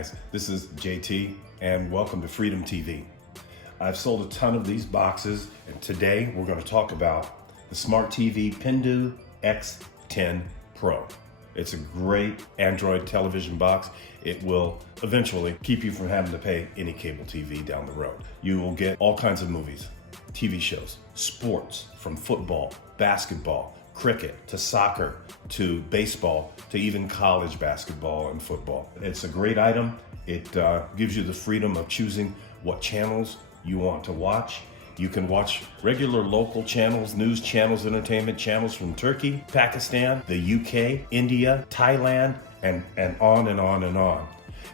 guys, this is JT and welcome to Freedom TV. I've sold a ton of these boxes and today we're going to talk about the Smart TV Pindu X10 Pro. It's a great Android television box. It will eventually keep you from having to pay any cable TV down the road. You will get all kinds of movies, TV shows, sports, from football, basketball, cricket, to soccer, to baseball, to even college basketball and football. It's a great item. It gives you the freedom of choosing what channels you want to watch. You can watch regular local channels, news channels, entertainment channels from Turkey, Pakistan, the UK, India, Thailand, and on and on and on.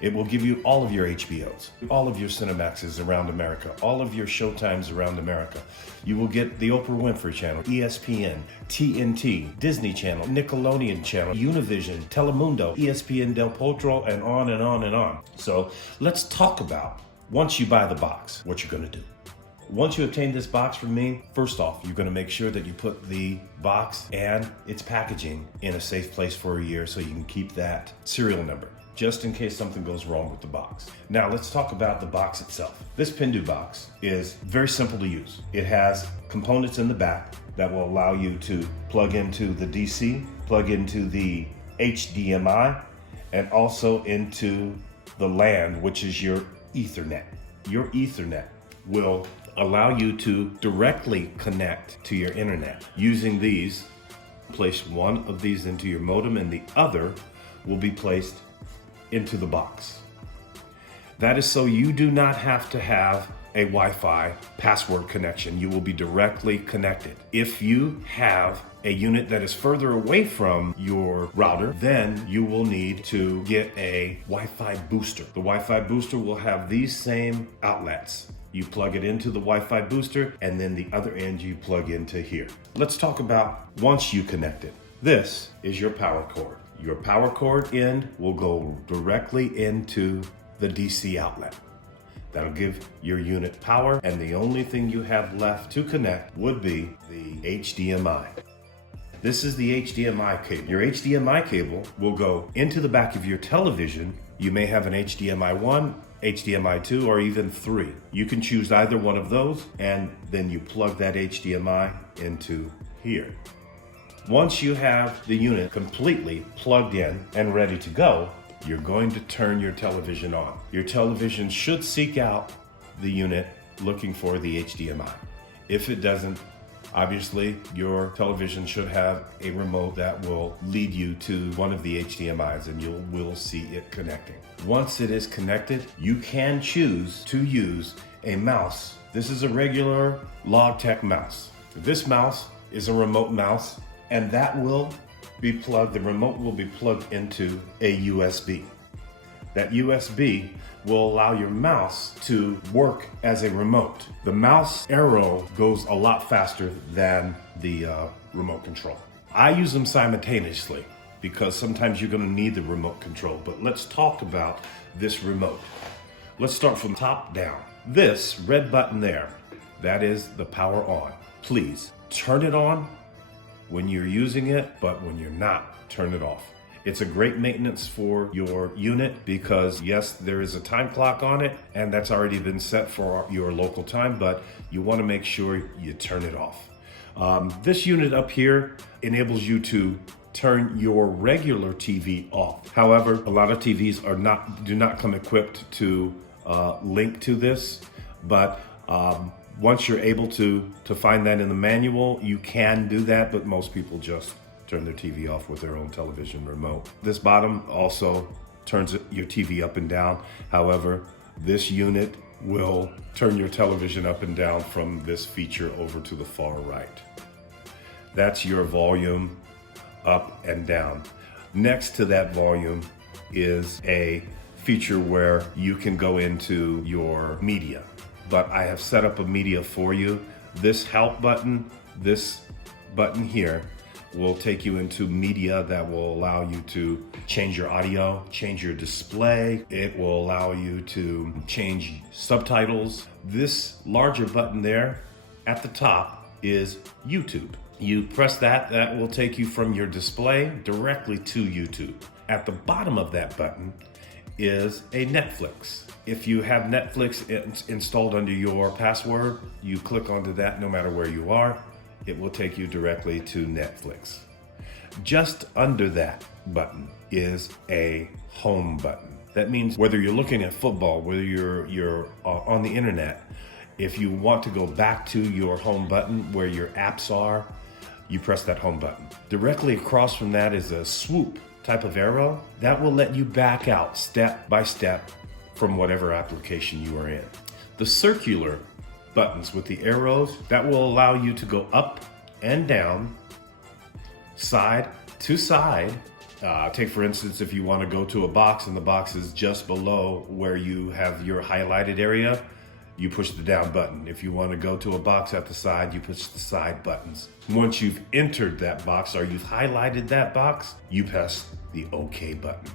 It will give you all of your HBOs, all of your Cinemaxes around America, all of your Showtimes around America. You will get the Oprah Winfrey Channel, ESPN, TNT, Disney Channel, Nickelodeon Channel, Univision, Telemundo, ESPN Del Potro, and on and on and on. So let's talk about, once you buy the box, what you're gonna do. Once you obtain this box from me, first off, you're gonna make sure that you put the box and its packaging in a safe place for a year so you can keep that serial number, just in case something goes wrong with the box. Now let's talk about the box itself. This Pindu box is very simple to use. It has components in the back that will allow you to plug into the DC, plug into the HDMI, and also into the LAN, which is your Ethernet. Your Ethernet will allow you to directly connect to your internet. Using these, place one of these into your modem and the other will be placed into the box. That is so you do not have to have a Wi-Fi password connection. You will be directly connected. If you have a unit that is further away from your router, then you will need to get a Wi-Fi booster. The Wi-Fi booster will have these same outlets. You plug it into the Wi-Fi booster and then the other end you plug into here. Let's talk about once you connect it. This is your power cord. Your power cord end will go directly into the DC outlet. That'll give your unit power, and the only thing you have left to connect would be the HDMI. This is the HDMI cable. Your HDMI cable will go into the back of your television. You may have an HDMI 1, HDMI 2, or even 3. You can choose either one of those, and then you plug that HDMI into here. Once you have the unit completely plugged in and ready to go, you're going to turn your television on. Your television should seek out the unit looking for the HDMI. If it doesn't, obviously your television should have a remote that will lead you to one of the HDMIs and you will see it connecting. Once it is connected, you can choose to use a mouse. This is a regular Logitech mouse. This mouse is a remote mouse, and that will be plugged, the remote will be plugged into a USB. That USB will allow your mouse to work as a remote. The mouse arrow goes a lot faster than the remote control. I use them simultaneously because sometimes you're gonna need the remote control, but let's talk about this remote. Let's start from top down. This red button there, that is the power on. Please turn it on when you're using it, but when you're not, turn it off. It's a great maintenance for your unit because yes, there is a time clock on it and that's already been set for your local time, but you want to make sure you turn it off. This unit up here enables you to turn your regular TV off. However, a lot of TVs do not come equipped to link to this, but once you're able to find that in the manual, you can do that, but most people just turn their TV off with their own television remote. This bottom also turns your TV up and down. However, this unit will turn your television up and down from this feature over to the far right. That's your volume up and down. Next to that volume is a feature where you can go into your media. But I have set up a media for you. This help button, this button here, will take you into media that will allow you to change your audio, change your display. It will allow you to change subtitles. This larger button there at the top is YouTube. You press that, that will take you from your display directly to YouTube. At the bottom of that button is a Netflix. If you have Netflix installed under your password, you click onto that no matter where you are, it will take you directly to Netflix. Just under that button is a home button. That means whether you're looking at football, whether you're on the internet, if you want to go back to your home button where your apps are, you press that home button. Directly across from that is a swoop type of arrow that will let you back out step by step from whatever application you are in. The circular buttons with the arrows, that will allow you to go up and down, side to side. Take for instance, if you want to go to a box and the box is just below where you have your highlighted area, you push the down button. If you want to go to a box at the side, you push the side buttons. Once you've entered that box or you've highlighted that box, you press the OK button.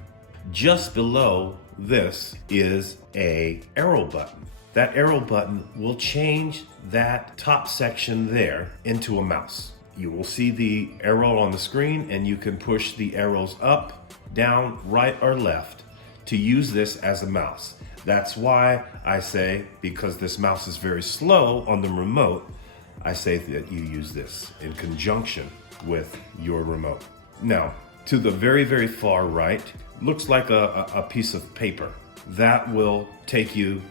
Just below this is a arrow button. That arrow button will change that top section there into a mouse. You will see the arrow on the screen and you can push the arrows up, down, right, or left to use this as a mouse. That's why I say, because this mouse is very slow on the remote, I say that you use this in conjunction with your remote. Now, to the very, very far right, looks like a piece of paper. That will take you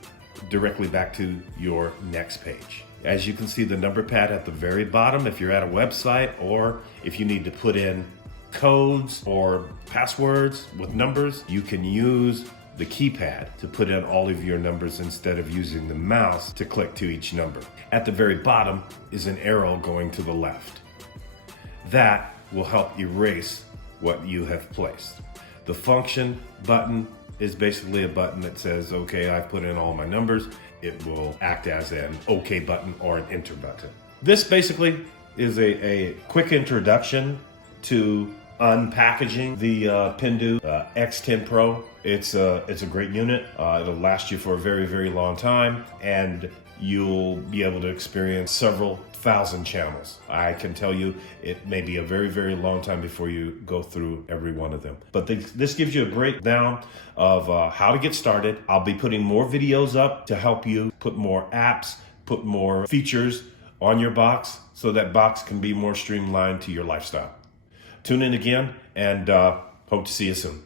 directly back to your next page. As you can see, the number pad at the very bottom, if you're at a website or if you need to put in codes or passwords with numbers, you can use the keypad to put in all of your numbers instead of using the mouse to click to each number. At the very bottom is an arrow going to the left. That will help erase what you have placed. The function button is basically a button that says, okay, I've put in all my numbers. It will act as an OK button or an enter button. This basically is a quick introduction to unpackaging the Pindu X10 Pro. It's a great unit. It'll last you for a very, very long time, and you'll be able to experience several thousand channels. I can tell you it may be a very, very long time before you go through every one of them. But this gives you a breakdown of how to get started. I'll be putting more videos up to help you put more apps, put more features on your box so that box can be more streamlined to your lifestyle. Tune in again and hope to see you soon.